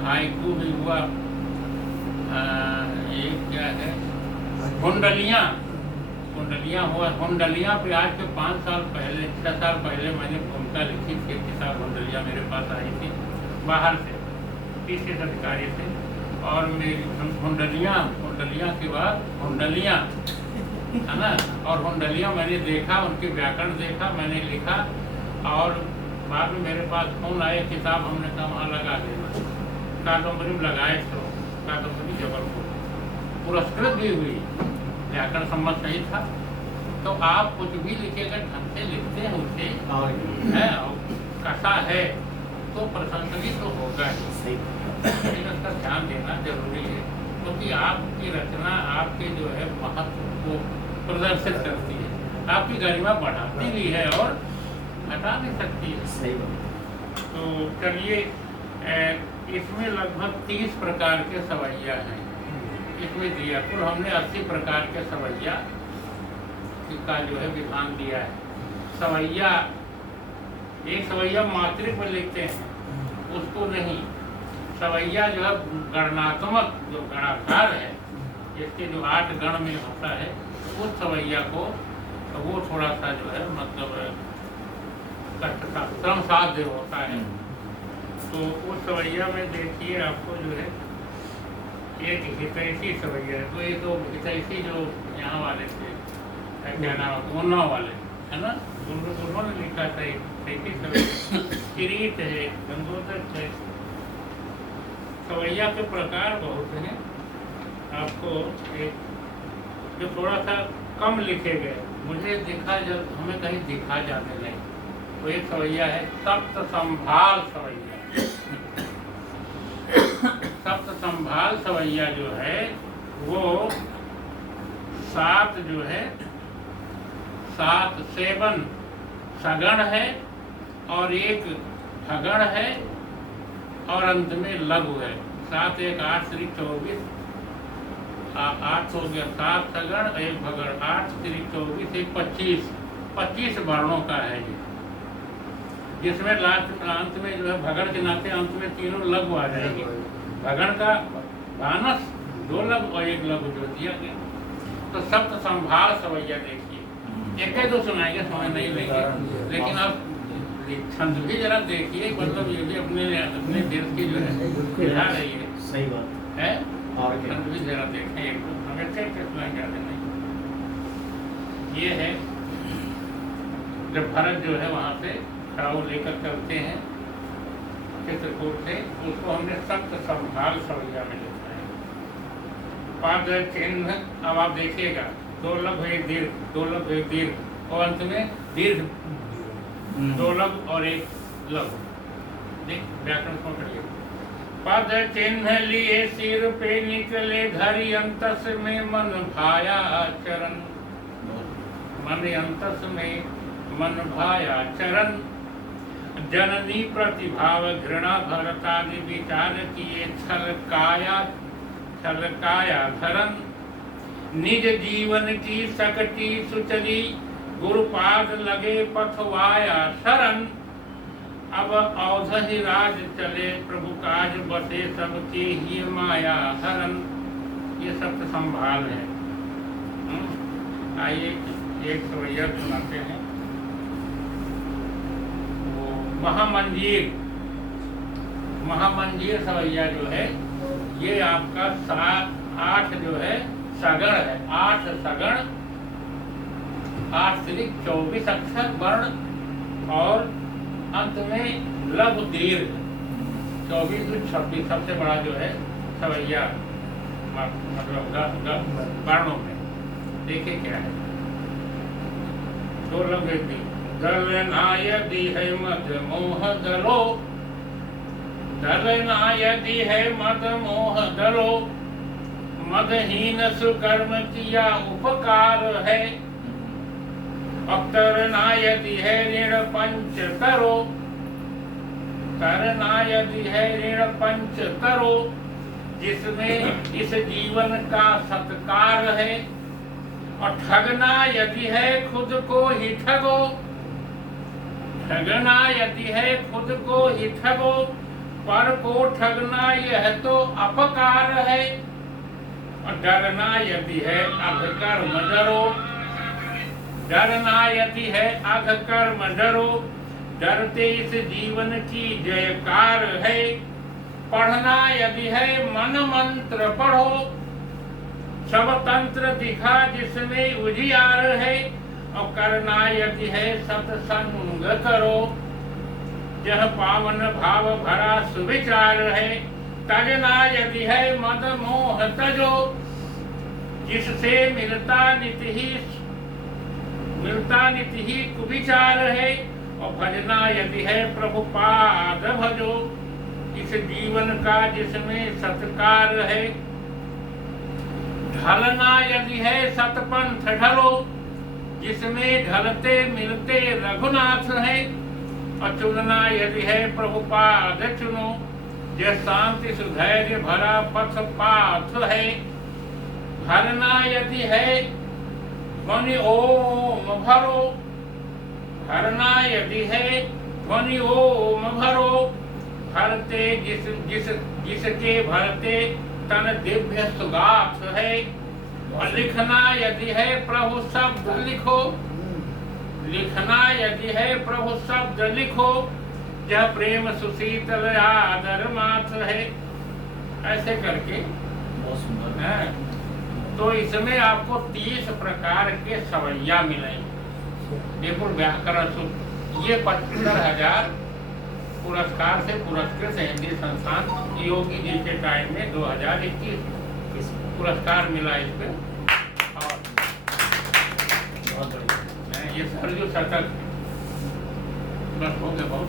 Haiku भी हुआ, एक क्या है, कुंडलियाँ, कुंडलियाँ हुआ। कुंडलियाँ पे आज के 5 साल पहले 6 साल पहले मैंने भूमिका लिखी थी। एक किताब कुंडलियाँ मेरे पास आई थी बाहर से, पीसीएस अधिकारी से, और मेरी कुंडलियाँ के बाद कुंडलियाँ है ना, और कुंडलियाँ मैंने देखा, उनके व्याकरण देखा, मैंने लिखा, और बाद में मेरे पास फोन आए, किताब हमने कहा वहाँ लगा देना। कादम्बरी में लगाए तो कादम्बरी जबलपुर पुरस्कृत भी हुई, व्याकरण सम्मत सही था। तो आप कुछ भी लिखेगा ढंग से लिखते हैं उसे है, कसा है तो प्रशंसनीय तो होगा ही, लेकिन उसका ध्यान देना जरूरी है, क्योंकि आपकी रचना आपके जो है महत्व को प्रदर्शित करती है, आपकी गरिमा बढ़ाती भी है और हटा नहीं सकती है। सही बात। तो चलिए, इसमें लगभग 30 प्रकार के सवैया हैं इसमें दिया। कुल हमने 80 प्रकार के सवैया का जो है विधान दिया है। सवैया, एक सवैया मात्रिक में लिखते हैं, उसको नहीं। सवैया जो है गणनात्मक, जो गणाकार है, इसके जो 8 गण में होता है, उस सवैया को वो थोड़ा सा जो है मतलब श्रम साध्य होता है। तो उस सवैया में देखिए आपको जो है एक हितैषी सवैया है। तो ये तो हितैषी जो यहाँ वाले थे, क्या नाम है, उन्नाव वाले है ना, उन्होंने लिखा था हितैषी सवैया। किरीट है, गंगोदर है। सवैया के प्रकार बहुत हैं। आपको एक जो थोड़ा सा कम लिखे गए, मुझे दिखा, जब हमें कहीं दिखा जाने लगे, तो एक सवैया है सप्त संभाल सवैया। सप्त संभाल सवैया जो है वो 7 जो है 7 सेवन सगण है और एक भगण है और अंत में लघु है। 7 1 8 3 24, 8 हो गया, 7 सगण 1 भगण, 8 3 24 1 25 वर्णों का है ये, जिसमें लास्ट अंत में जो है भगण के नाते अंत में तीनों लघु आ जाएंगे। भगण का भानस 2 लघु और 1 लघु जो दिया गया। तो सप्त संभाल सवैया देखिए, एक दो सुनाएंगे, समय नहीं लेंगे, लेकिन आप छंद भी जरा देखिए, मतलब ये भी अपने देश की जो है दिखा रही है। सही बात है, और छंद भी जरा देखें, एक दो हमें क्या सुनाएंगे नहीं। ये है जब भरत जो है वहाँ से छाव लेकर चलते हैं चित्रकूट से, उसको हमने सप्त संभाल सवैया में लिखा है। पाद चिन्ह, अब आप देखिएगा, 2 लघु 1 दीर्घ, 2 लघु 1 दीर्घ और अंत में दीर्घ 2 लघु और 1 लघु। देख व्याकरण पकड़िए। पद चिन्ह लिए सिर पे निकले धरि अंतस में मन भाया चरण, मन अंतस में मन भाया चरण। जननी प्रतिभाव घृणा भरतादि विचार किए, छल काया धरन। निज जीवन की सकटी सुचरी, गुरुपाद लगे पथवाया शरण। अब अवधि राज चले, प्रभु काज बसे सबके ही माया हरन। ये सब संभाल है। आइए एक सवैया सुनाते हैं। महामंजीर, महामंजीर सवैया जो है ये आपका 8 जो है सगण है, 8 सगण, 8 से 24 अक्षर वर्ण और अंत में लघु दीर्घ, 24 से 26 सबसे बड़ा जो है सवैया मतलब वर्णों में। देखिए क्या है, 2 लघु 1 दीर्घ। दलनायदि है मद मोह दलो, दलनायदि है मद मोह दलो। मदहीन सुकर्म किया उपकार है, अवतरनायदि है ऋण पंच तरो। तरनायदि है ऋण पंच तरो, जिसमें इस जीवन का सत्कार है। और ठगना यदि है खुद को ही ठगो, ठगना यदि है खुद को ही ठगो। पर को ठगना यह तो अपकार है, और डरना यदि है अघ कर्म डरो। डरना यदि है अघ कर्म डरो, डरते इस जीवन की जयकार है। पढ़ना यदि है मन मंत्र पढ़ो, सब तंत्र दिखा जिसमें उजियार है। और करना यदि है सत्संग करो, यह पावन भाव भरा सुविचार है। तजना यदि है मद मोह तजो, जिससे मिलता नित ही कुविचार है। और भजना यदि है प्रभु पाद भजो, इस जीवन का जिसमें सत्कार है। ढलना यदि है सतपंथ ढलो, जिसमें ढलते मिलते रघुनाथ है। और चुनना यदि है प्रभु पाद चुनो, यह शांति सुधैर्य भरा पथ पाथ है। भरना यदि है ध्वनि ओम भरो, भरना यदि है ध्वनि ओम भरो। भरते जिसके भरते तन दिव्य सुगाथ है। और लिखना यदि है प्रभु शब्द लिखो, लिखना यदि है प्रभु शब्द लिखो। यह प्रेम सुशीतल आदर माथ है। ऐसे करके बहुत सुंदर है। तो इसमें आपको 30 प्रकार के सवैया मिलेंगे। देखो व्याकरण सूत्र, ये 75,000 पुरस्कार से पुरस्कृत हिंदी संस्थान योगी जी के टाइम में 2021 पुरस्कार मिला इस पे। और बहुत बढ़िया। ये सरजू शतक बस हो गया बहुत।